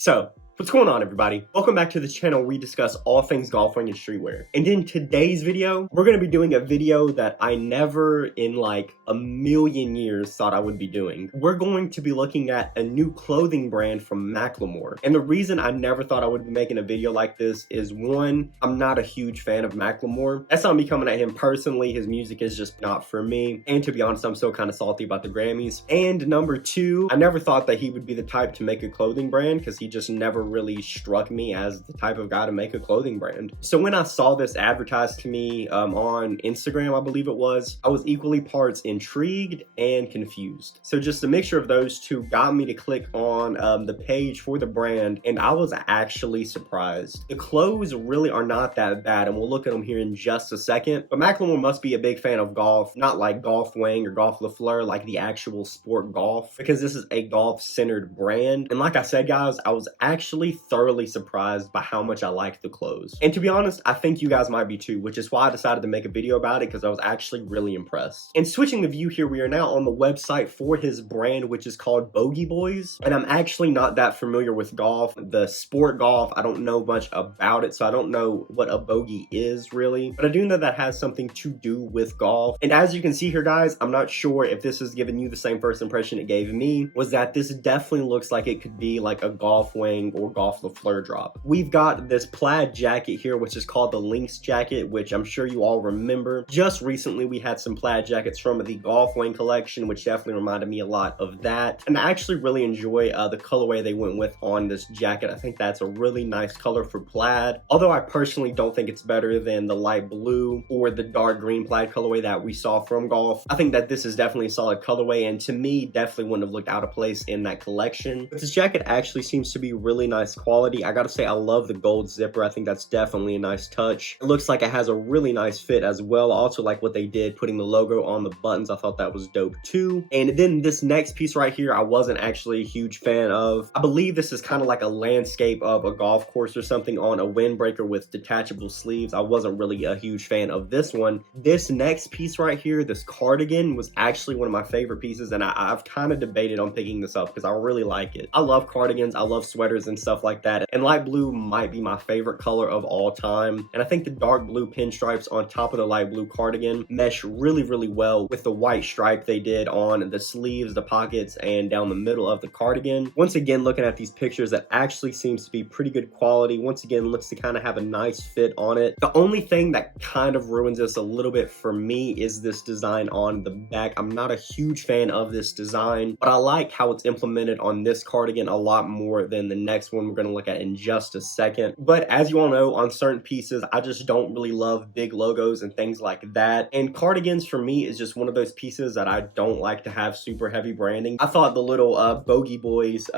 So, what's going on, everybody? Welcome back to the channel where we discuss all things golfing and streetwear. And in today's video, we're going to be doing a video that I never in like a million years thought I would be doing. We're going to be looking at a new clothing brand from Macklemore. And the reason I never thought I would be making a video like this is, one, I'm not a huge fan of Macklemore. That's not me coming at him personally. His music is just not for me. And to be honest, I'm still kind of salty about the Grammys. And number two, I never thought that he would be the type to make a clothing brand because he just never really struck me as the type of guy to make a clothing brand. So when I saw this advertised to me on Instagram, I believe it was, I was equally parts intrigued and confused. So just a mixture of those two got me to click on the page for the brand, and I was actually surprised. The clothes really are not that bad, and we'll look at them here in just a second. But Macklemore must be a big fan of golf, not like Golf Wang or Golf FLEUR, like the actual sport golf, because this is a golf-centered brand. And like I said, guys, I was actually thoroughly surprised by how much I liked the clothes. And to be honest, I think you guys might be too, which is why I decided to make a video about it, because I was actually really impressed. And switching the view here, we are now on the website for his brand, which is called Bogey Boys. And I'm actually not that familiar with golf. The sport golf, I don't know much about it, so I don't know what a bogey is really. But I do know that has something to do with golf. And as you can see here, guys, I'm not sure if this is giving you the same first impression it gave me, was that this definitely looks like it could be like a Golf Wang or Golf FLEUR drop. We've got this plaid jacket here, which is called the Lynx jacket, which I'm sure you all remember. Just recently, we had some plaid jackets from the Golf Wang collection, which definitely reminded me a lot of that. And I actually really enjoy the colorway they went with on this jacket. I think that's a really nice color for plaid. Although I personally don't think it's better than the light blue or the dark green plaid colorway that we saw from Golf. I think that this is definitely a solid colorway, and to me, definitely wouldn't have looked out of place in that collection. But this jacket actually seems to be really nice quality. I gotta say, I love the gold zipper. I think that's definitely a nice touch. It looks like it has a really nice fit as well. I also like what they did putting the logo on the buttons. I thought that was dope too. And then this next piece right here, I wasn't actually a huge fan of. I believe this is kind of like a landscape of a golf course or something on a windbreaker with detachable sleeves. I wasn't really a huge fan of this one. This next piece right here, this cardigan, was actually one of my favorite pieces, and I've kind of debated on picking this up because I really like it. I love cardigans, I love sweaters and stuff like that, and light blue might be my favorite color of all time. And I think the dark blue pinstripes on top of the light blue cardigan mesh really, really well with the white stripe they did on the sleeves, the pockets, and down the middle of the cardigan. Once again, looking at these pictures, that actually seems to be pretty good quality. Once again, looks to kind of have a nice fit on it. The only thing that kind of ruins this a little bit for me is this design on the back. I'm not a huge fan of this design, but I like how it's implemented on this cardigan a lot more than the next one we're going to look at in just a second. But as you all know, on certain pieces, I just don't really love big logos and things like that. And cardigans for me is just one of those pieces that I don't like to have super heavy branding. I thought the little Bogey Boys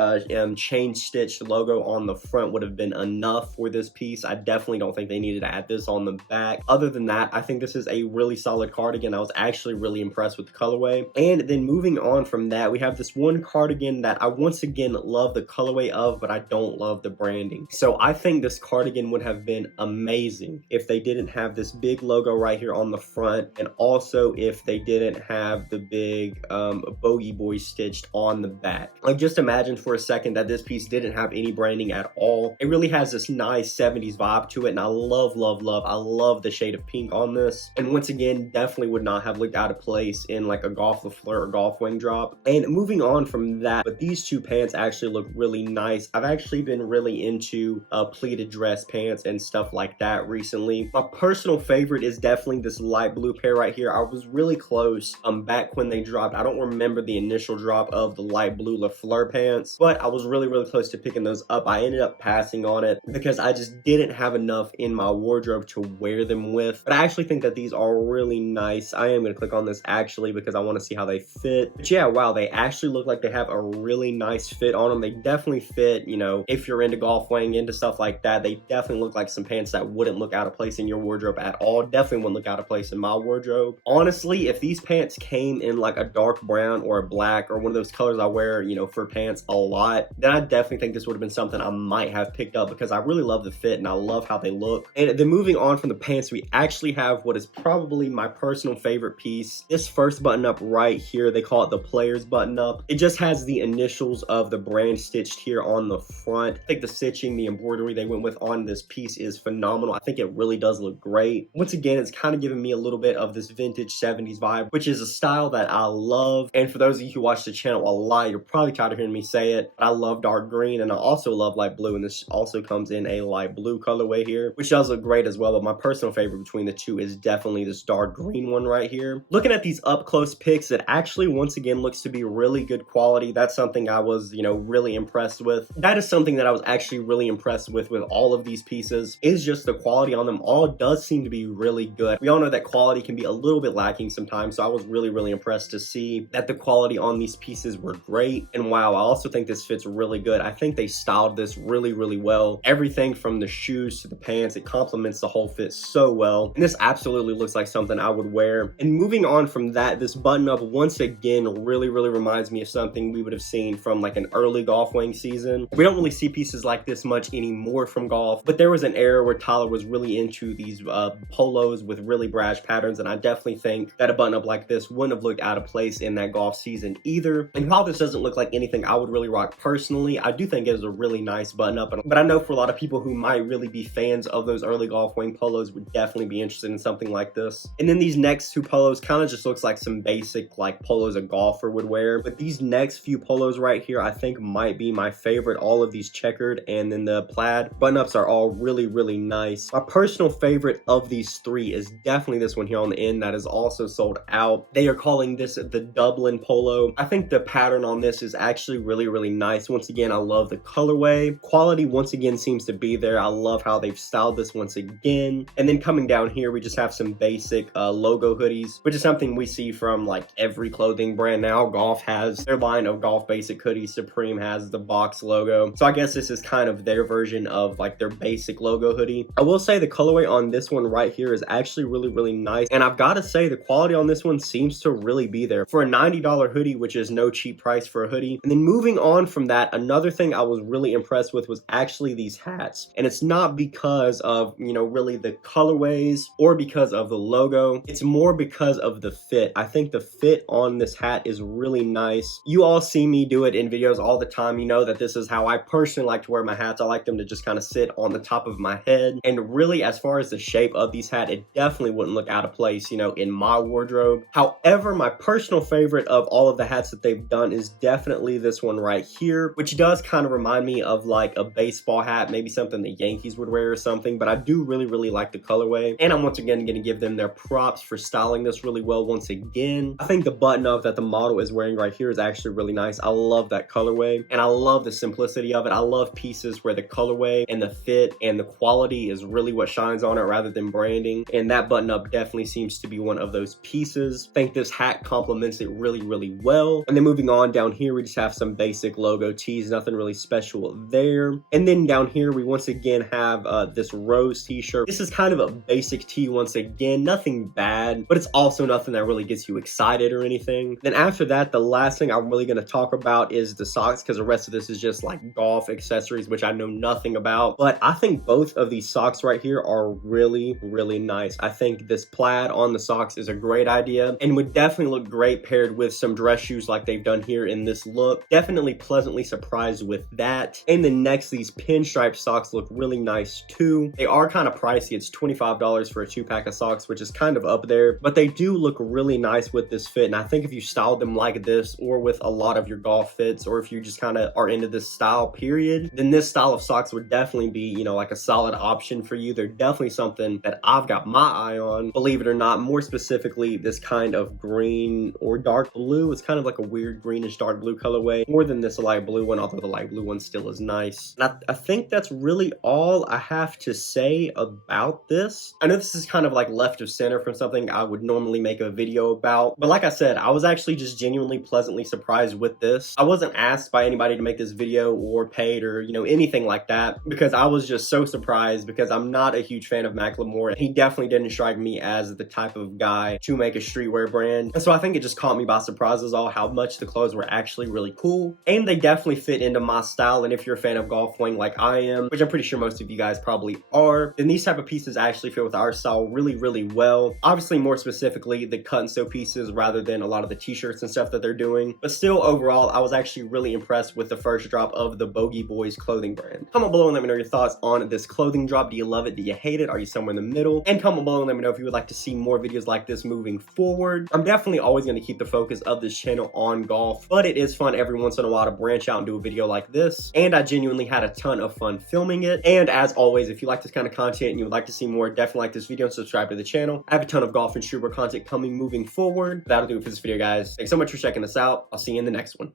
chain stitched logo on the front would have been enough for this piece. I definitely don't think they needed to add this on the back. Other than that, I think this is a really solid cardigan. I was actually really impressed with the colorway. And then moving on from that, we have this one cardigan that I once again love the colorway of, but I don't love the branding. So I think this cardigan would have been amazing if they didn't have this big logo right here on the front, and also if they didn't have the big Bogey Boys stitched on the back. Like, just imagine for a second that this piece didn't have any branding at all. It really has this nice 70s vibe to it, and I love the shade of pink on this. And once again, definitely would not have looked out of place in like a Golf FLEUR or Golf Wang drop. And moving on from that, but these two pants actually look really nice. I've actually been really into pleated dress pants and stuff like that recently. My personal favorite is definitely this light blue pair right here. I was really close back when they dropped. I don't remember the initial drop of the light blue FLEUR pants, but I was really close to picking those up. I ended up passing on it because I just didn't have enough in my wardrobe to wear them with. But I actually think that these are really nice. I am going to click on this actually because I want to see how they fit. But yeah, wow, they actually look like they have a really nice fit on them. They definitely fit, you know, if you're into Golf Wang, into stuff like that. They definitely look like some pants that wouldn't look out of place in your wardrobe at all. Definitely wouldn't look out of place in my wardrobe. Honestly, if these pants came in like a dark brown or a black or one of those colors I wear, you know, for pants a lot, then I definitely think this would have been something I might have picked up because I really love the fit and I love how they look. And then moving on from the pants, we actually have what is probably my personal favorite piece. This first button up right here, they call it the Players button up. It just has the initials of the brand stitched here on the front. front. I think the stitching, the embroidery they went with on this piece is phenomenal. I think it really does look great. Once again, it's kind of giving me a little bit of this vintage 70s vibe, which is a style that I love. And for those of you who watch the channel a lot, you're probably tired of hearing me say it, but I love dark green and I also love light blue, and this also comes in a light blue colorway here, which does look great as well. But my personal favorite between the two is definitely this dark green one right here. Looking at these up close pics, it actually once again looks to be really good quality. That's something I was, really impressed with. That is something that I was actually really impressed with all of these pieces, is just the quality on them all does seem to be really good. We all know that quality can be a little bit lacking sometimes, so I was really impressed to see that the quality on these pieces were great. And wow, I also think this fits really good. I think they styled this really well. Everything from the shoes to the pants, it complements the whole fit so well. And this absolutely looks like something I would wear. And moving on from that, this button up once again really reminds me of something we would have seen from like an early golf Wang season. We don't really see pieces like this much anymore from golf, but there was an era where Tyler was really into these polos with really brash patterns, and I definitely think that a button up like this wouldn't have looked out of place in that golf season either. And while this doesn't look like anything I would really rock personally, I do think it is a really nice button up. But I know for a lot of people who might really be fans of those early golf Wang polos would definitely be interested in something like this. And then these next two polos kind of just looks like some basic like polos a golfer would wear. But these next few polos right here I think might be my favorite. All of these checkered and then the plaid button ups are all really nice. My personal favorite of these three is definitely this one here on the end that is also sold out. They are calling this the Dublin polo. I think the pattern on this is actually really nice. Once again, I love the colorway. Quality once again seems to be there. I love how they've styled this once again. And then coming down here, we just have some basic logo hoodies, which is something we see from like every clothing brand now. Golf has their line of golf basic hoodies. Supreme has the box logo. So I guess this is kind of their version of like their basic logo hoodie. I will say the colorway on this one right here is actually really nice. And I've got to say the quality on this one seems to really be there for a $90 hoodie, which is no cheap price for a hoodie. And then moving on from that, another thing I was really impressed with was actually these hats. And it's not because of, really the colorways or because of the logo. It's more because of the fit. I think the fit on this hat is really nice. You all see me do it in videos all the time. You know that this is how I personally like to wear my hats. I like them to just kind of sit on the top of my head. And really, as far as the shape of these hats, it definitely wouldn't look out of place, in my wardrobe. However, my personal favorite of all of the hats that they've done is definitely this one right here, which does kind of remind me of like a baseball hat, maybe something the Yankees would wear or something, but I do really like the colorway. And I'm once again going to give them their props for styling this really well once again. I think the button up that the model is wearing right here is actually really nice. I love that colorway and I love the simplicity of it. I love pieces where the colorway and the fit and the quality is really what shines on it rather than branding. And that button up definitely seems to be one of those pieces. I think this hat complements it really well. And then moving on down here, we just have some basic logo tees, nothing really special there. And then down here, we once again have this rose t-shirt. This is kind of a basic tee once again, nothing bad, but it's also nothing that really gets you excited or anything. Then after that, the last thing I'm really going to talk about is the socks, because the rest of this is just like golf accessories, which I know nothing about. But I think both of these socks right here are really nice. I think this plaid on the socks is a great idea and would definitely look great paired with some dress shoes like they've done here in this look. Definitely pleasantly surprised with that. And then next, these pinstripe socks look really nice too. They are kind of pricey. It's $25 for a 2-pack of socks, which is kind of up there, but they do look really nice with this fit. And I think if you styled them like this or with a lot of your golf fits, or if you just kind of are into this style period, then this style of socks would definitely be, like a solid option for you. They're definitely something that I've got my eye on, believe it or not. More specifically, this kind of green or dark blue. It's kind of like a weird greenish dark blue colorway, more than this light blue one, although the light blue one still is nice. And I think that's really all I have to say about this. I know this is kind of like left of center from something I would normally make a video about, but like I said, I was actually just genuinely pleasantly surprised with this. I wasn't asked by anybody to make this video or paid or anything like that, because I was just so surprised, because I'm not a huge fan of Macklemore. He definitely didn't strike me as the type of guy to make a streetwear brand, and so I think it just caught me by surprise as all how much the clothes were actually really cool, and they definitely fit into my style. And if you're a fan of golf Wang like I am, which I'm pretty sure most of you guys probably are, then these type of pieces actually fit with our style really well. Obviously, more specifically the cut and sew pieces rather than a lot of the t-shirts and stuff that they're doing, but still overall I was actually really impressed with the first drop of the Bogey Boys clothing brand. Comment below and let me know your thoughts on this clothing drop. Do you love it? Do you hate it? Are you somewhere in the middle? And comment below and let me know if you would like to see more videos like this moving forward. I'm definitely always going to keep the focus of this channel on golf, but it is fun every once in a while to branch out and do a video like this, and I genuinely had a ton of fun filming it. And as always, if you like this kind of content and you would like to see more, definitely like this video and subscribe to the channel. I have a ton of golf and streetwear content coming moving forward. That'll do it for this video, guys. Thanks so much for checking us out. I'll see you in the next one.